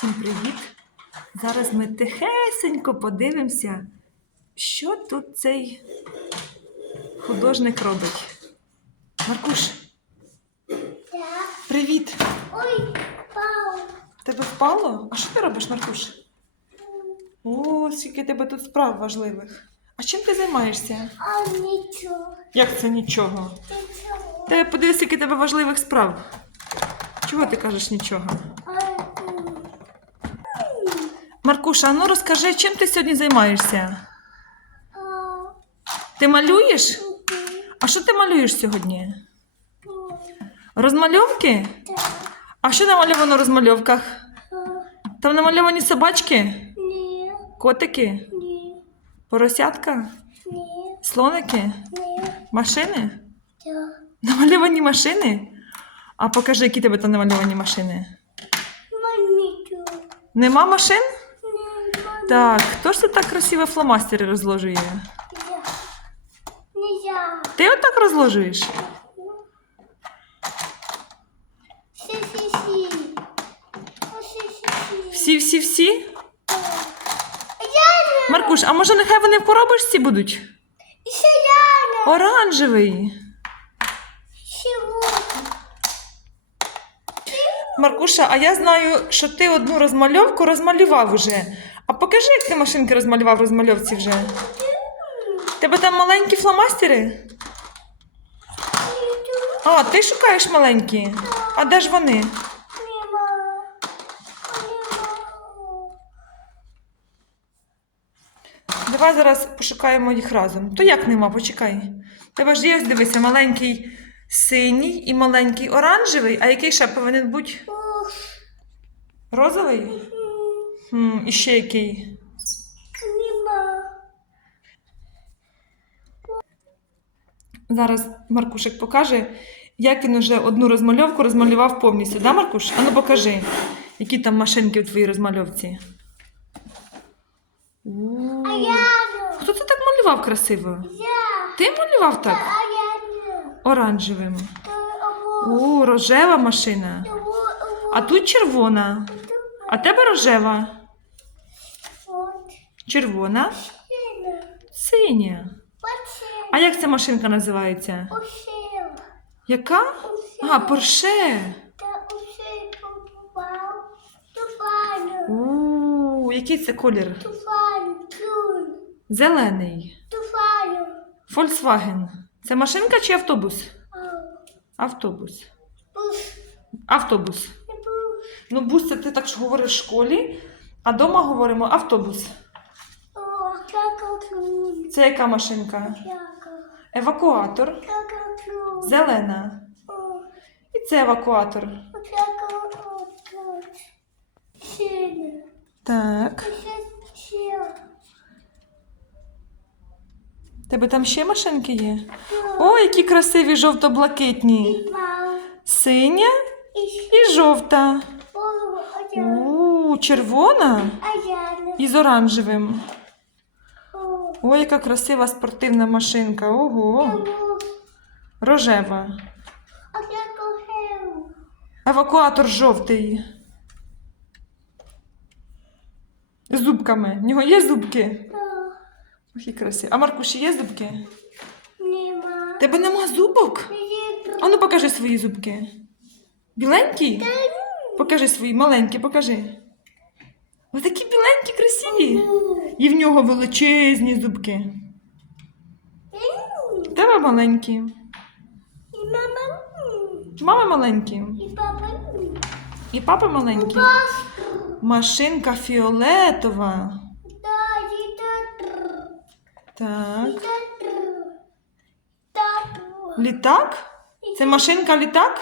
Всім привіт! Зараз ми тихесенько подивимося, що тут цей художник робить. Маркуш, привіт! Ой, пау. Тебе впало? А що ти робиш, Маркуш? О, скільки тебе тут справ важливих. А чим ти займаєшся? А нічого. Як це нічого? Нічого. Та подивись, скільки тебе важливих справ. Чого ти кажеш нічого? Маркуша, а ну розкажи, чим ти сьогодні займаєшся? Ти малюєш? А що ти малюєш сьогодні? Розмальовки? А що намальовано в розмальовках? Там намальовані собачки, ні, котики, ні, поросятка, ні, слоники, ні, машини? так. Намальовані машини? А покажи, які тебе там намальовані машини. Нема машин? Так, хто ж це так красиво фломастери розложує? Я. Не я. Ти отак розложуєш? Сі-сі-сі. Всі-всі-всі? Маркуш, а може нехай вони в коробочці будуть? Ще я. Оранжевий. Чого? Маркуша, а я знаю, що ти одну розмальовку розмалював уже. А покажи, як ти машинки розмалював розмальовці вже. Тебе там маленькі фломастери? А, ти шукаєш маленькі. А де ж вони? Давай зараз пошукаємо їх разом. То як нема, почекай. Тебе ж є, дивися, маленький синій і маленький оранжевий, а який ще повинен бути? Розовий? Хм, і ще який? Нема. Зараз Маркушик покаже, як він уже одну розмальовку розмалював повністю. Да, Маркуш? Ану покажи, які там машинки у твоїй розмальовці. У. А я. Хто це так малював красиво? Я. Ти малював так? Оранжевим. О, рожева машина. А тут червона. А тебе рожева. Червона. Синя. А як ця машинка називається? Яка? А, Порше. У, який це колір? Зелений. Туфаню. Це машинка чи автобус? Автобус. Автобус. Ну, бус це ти так ж говориш в школі, а вдома говоримо автобус. Це яка машинка? Евакуатор. Зелена. І це евакуатор. Так. Тебе там ще машинки є? О, які красиві жовто-блакитні. Синя І жовта. У, червона і з оранжевим. О. Яка красива спортивна машинка. Ого. Рожева. Евакуатор жовтий. Зубками. В нього є зубки? Та. Ох, і красиві. А Маркуші є зубки? Нема. Тебе нема зубок? Є Ану покажи свої зубки. Біленькі? Покажи свої, маленькі, покажи. Ось такі біленькі, красиві. І в нього величезні зубки. Тебе маленькі. Мама. Мама маленькі. І папа. І папа маленький. Машинка фіолетова. Так. Літак? Це машинка літак?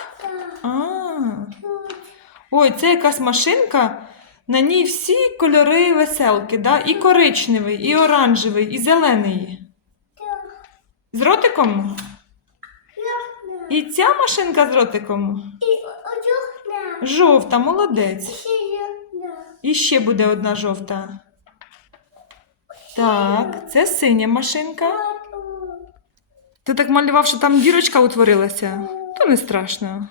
А. Ой, це якась машинка. На ній всі кольори веселки, да? і коричневий, і оранжевий, і зелений. З ротиком? І ця машинка з ротиком. Жовта, молодець. І ще буде одна жовта. Так, це синя машинка. Ти так малював, що там дірочка утворилася. То не страшно.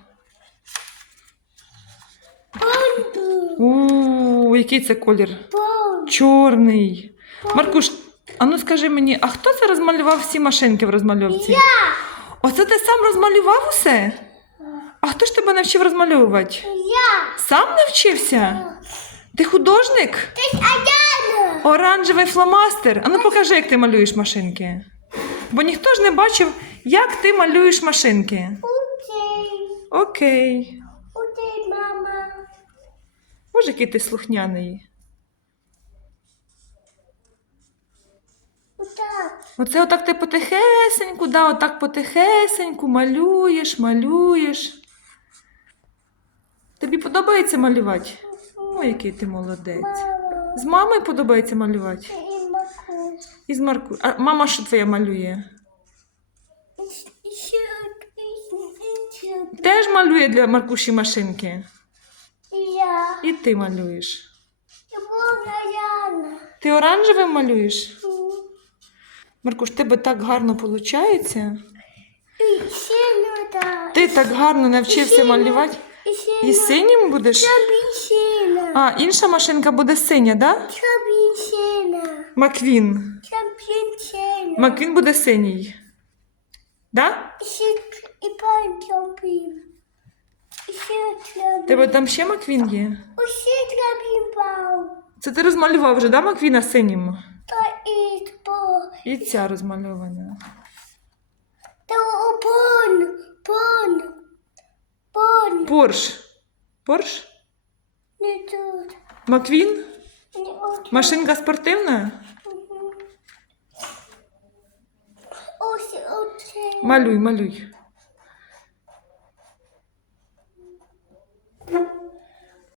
У, який це колір? Чорний. Маркуш, а ну скажи мені, а хто це розмалював всі машинки в розмальовці? Я. Оце ти сам розмалював усе? А хто ж тебе навчив розмальовувати? Я. Сам навчився? Ти художник? Ти Адяна. Оранжевий фломастер. А ну покажи, як ти малюєш машинки. Бо ніхто ж не бачив, як ти малюєш машинки. Окей. Окей. Окей, мама. Боже, який ти слухняний. Отак. Оце отак ти потихесеньку, да, отак потихесеньку малюєш, малюєш. Тобі подобається малювати? Ой, який ти молодець. З мамою подобається малювати? І маку. І з Марку. А мама що твоя малює? Теж малює для Маркуші машинки. І я. І ти малюєш. Я була Яна. Ти оранжевим малюєш? Маркуш, тебе так гарно виходить. Ти так гарно навчився малювати. І синім будеш? Чабінщина. А, інша машинка буде синя, да? Чабінщина. Маквін. Чабінщина. Маквін буде синій. Да? І ще і пан чабін. І ще чабін. Тебе там ще Маквін є? І ще чабін пав. Це ти розмалював вже, да, Маквіна синім? Та і по. І ця розмальована. Та пон. Пон. Пон. Порш. Порш? Не тут. Маквін? Не. Машинка спортивна? Ось оце. Малюй, малюй.